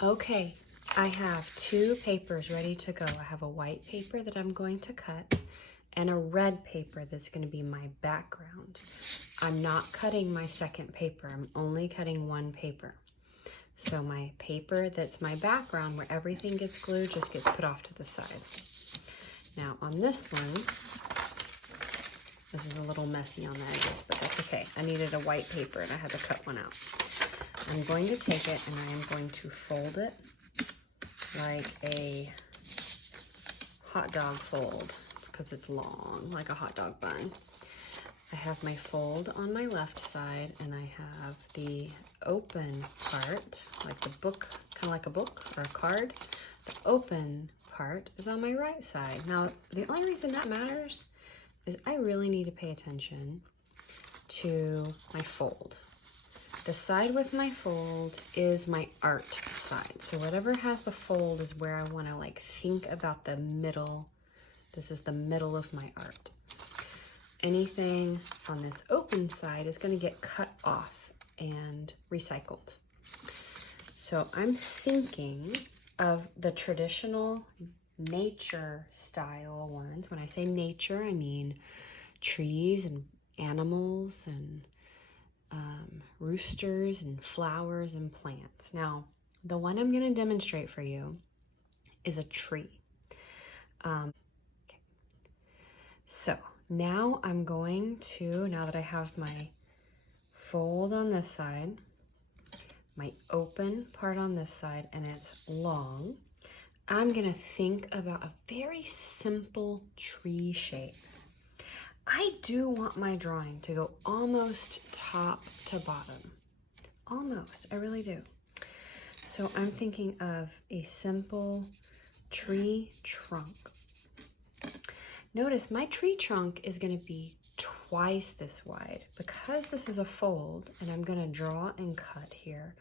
Okay, I have two papers ready to go. I have a white paper that I'm going to cut and a red paper that's going to be my background. I'm not cutting my second paper. I'm only cutting one paper. So my paper that's my background where everything gets glued just gets put off to the side. Now on this one, this is a little messy on the edges, but that's okay. I needed a white paper and I had to cut one out. I'm going to take it and I am going to fold it like a hot dog fold. It's because it's long, like a hot dog bun. I have my fold on my left side and I have the open part, like the book, kind of like a book or a card. The open part is on my right side. Now, the only reason that matters is I really need to pay attention to my fold. The side with my fold is my art side. So whatever has the fold is where I want to like think about the middle. This is the middle of my art. Anything on this open side is going to get cut off and recycled. So I'm thinking of the traditional nature style ones. When I say nature, I mean trees and animals and roosters and flowers and plants. Now, the one I'm going to demonstrate for you is a tree. Okay. So now I'm going to, now that I have my fold on this side, my open part on this side, and it's long, I'm going to think about a very simple tree shape. I do want my drawing to go almost top to bottom. Almost, I really do. So I'm thinking of a simple tree trunk. Notice my tree trunk is going to be twice this wide. Because this is a fold and I'm going to draw and cut here,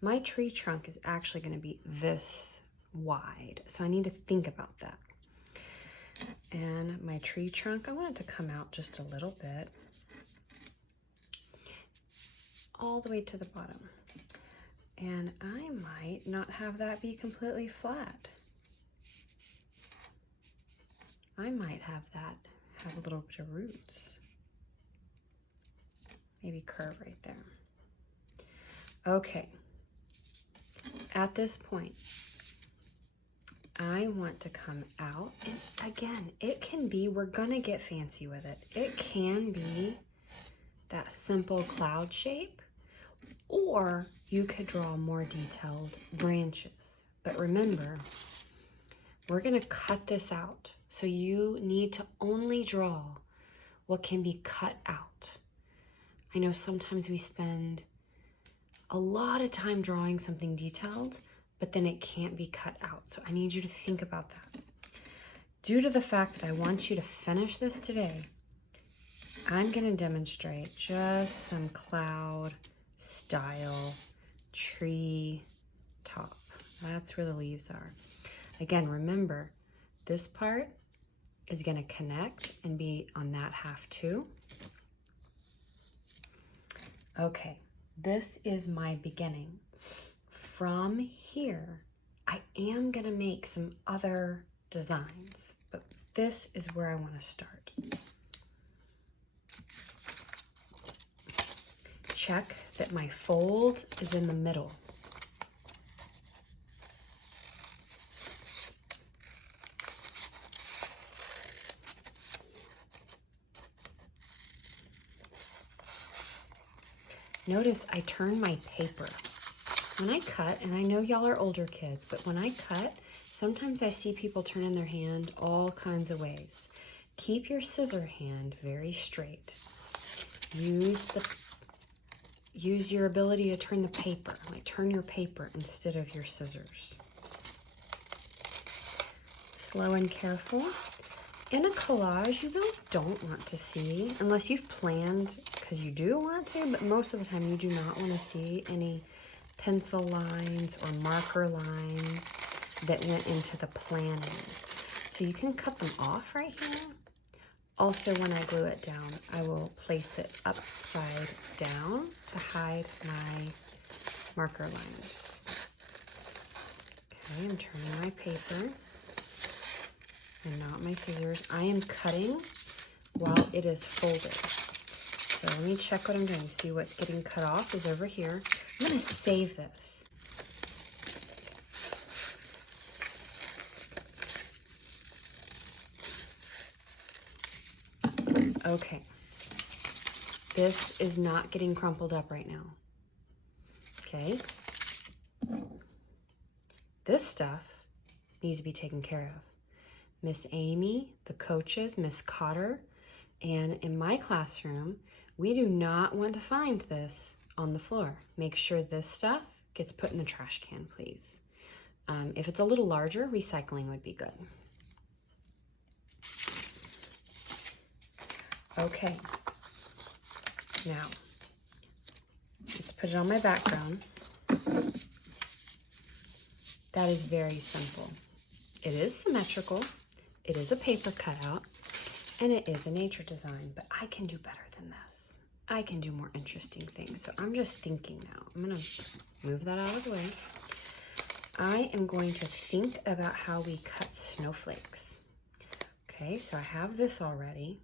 my tree trunk is actually going to be this wide. So I need to think about that. And my tree trunk, I want it to come out just a little bit, all the way to the bottom. And I might not have that be completely flat. I might have that have a little bit of roots. Maybe curve right there. Okay. At this point, I want to come out, and again, it can be, we're gonna get fancy with it. It can be that simple cloud shape, or you could draw more detailed branches. But remember, we're gonna cut this out. So you need to only draw what can be cut out. I know sometimes we spend a lot of time drawing something detailed, but then it can't be cut out. So I need you to think about that. Due to the fact that I want you to finish this today, I'm gonna demonstrate just some cloud style tree top. That's where the leaves are. Again, remember, this part is gonna connect and be on that half too. Okay, this is my beginning. From here, I am gonna make some other designs, but this is where I wanna start. Check that my fold is in the middle. Notice I turn my paper. When I cut, and I know y'all are older kids, but when I cut, sometimes I see people turn in their hand all kinds of ways. Keep your scissor hand very straight. Use your ability to turn the paper. Like turn your paper instead of your scissors. Slow and careful. In a collage, you really don't want to see, unless you've planned, because you do want to, but most of the time you do not want to see any pencil lines or marker lines that went into the planning. So you can cut them off right here. Also, when I glue it down, I will place it upside down to hide my marker lines. Okay, I'm turning my paper and not my scissors. I am cutting while it is folded. So let me check what I'm doing. See what's getting cut off is over here. I'm gonna save this. Okay. This is not getting crumpled up right now. Okay. This stuff needs to be taken care of. Miss Amy, the coaches, Miss Cotter, and in my classroom, we do not want to find this on the floor. Make sure this stuff gets put in the trash can, please. If it's a little larger, recycling would be good. Okay, now let's put it on my background. That is very simple. It is symmetrical, it is a paper cutout, and it is a nature design, but I can do better than this. I can do more interesting things. So I'm just thinking now. I'm gonna move that out of the way. I am going to think about how we cut snowflakes. Okay, so I have this already.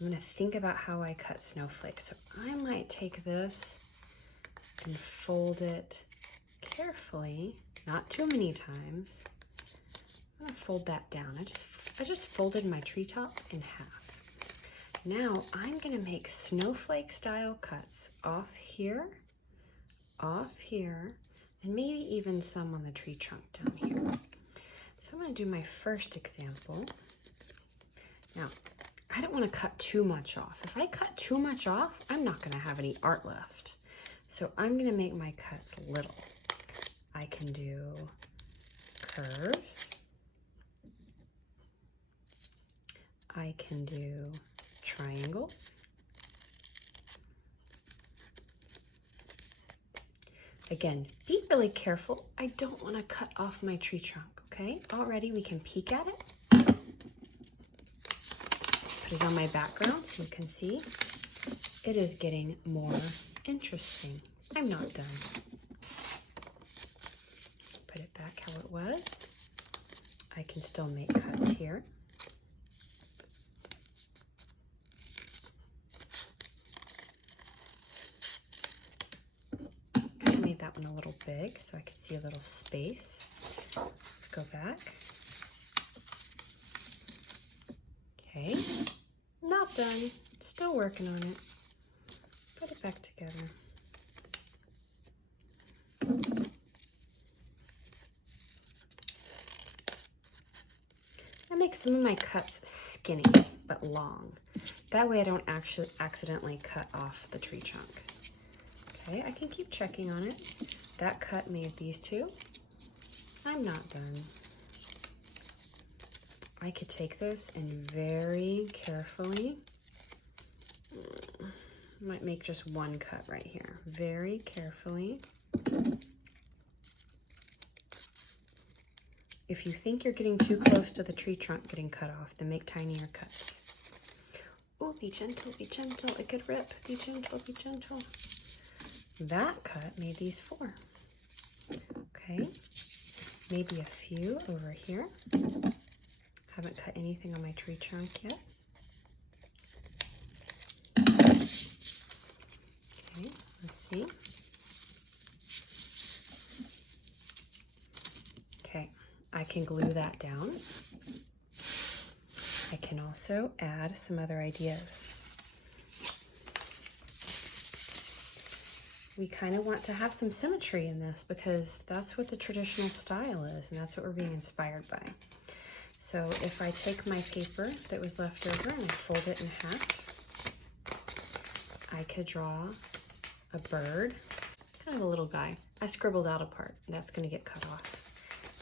I'm gonna think about how I cut snowflakes. So I might take this and fold it carefully, not too many times. I'm gonna fold that down. I just folded my treetop in half. Now I'm gonna make snowflake style cuts off here, and maybe even some on the tree trunk down here. So I'm gonna do my first example. Now, I don't wanna cut too much off. If I cut too much off, I'm not gonna have any art left. So I'm gonna make my cuts little. I can do curves. I can do triangles. Again, be really careful. I don't want to cut off my tree trunk, okay? Already we can peek at it. Let's put it on my background so you can see. It is getting more interesting. I'm not done. Put it back how it was. I can still make cuts here. That one a little big so I could see a little space. Let's go back. Okay, not done. Still working on it. Put it back together. I make some of my cuts skinny but long. That way I don't actually accidentally cut off the tree trunk. Okay, I can keep checking on it. That cut made these two. I'm not done. I could take this and very carefully, might make just one cut right here. Very carefully. If you think you're getting too close to the tree trunk getting cut off, then make tinier cuts. Oh, be gentle, it could rip. Be gentle, be gentle. That cut made these 4. Okay, maybe a few over here. Haven't cut anything on my tree trunk yet. Okay, let's see. Okay, I can glue that down. I can also add some other ideas. We kind of want to have some symmetry in this because that's what the traditional style is and that's what we're being inspired by. So if I take my paper that was left over and I fold it in half, I could draw a bird, kind of a little guy. I scribbled out a part, and that's going to get cut off.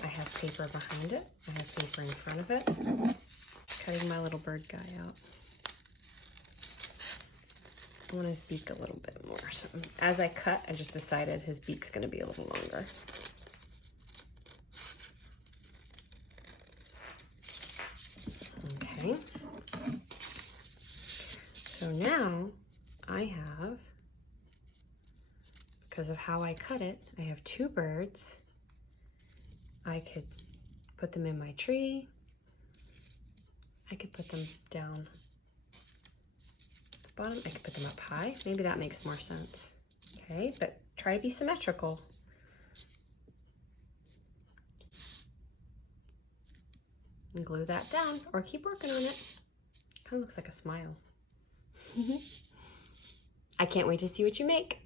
I have paper behind it, I have paper in front of it, cutting my little bird guy out. I want his beak a little bit more. So as I cut, I just decided his beak's going to be a little longer. Okay. So now I have, because of how I cut it, I have 2 birds. I could put them in my tree. I could put them down at the bottom. I could put them up high. Maybe that makes more sense. Okay, but try to be symmetrical. And glue that down, or keep working on it. Kind of looks like a smile. I can't wait to see what you make.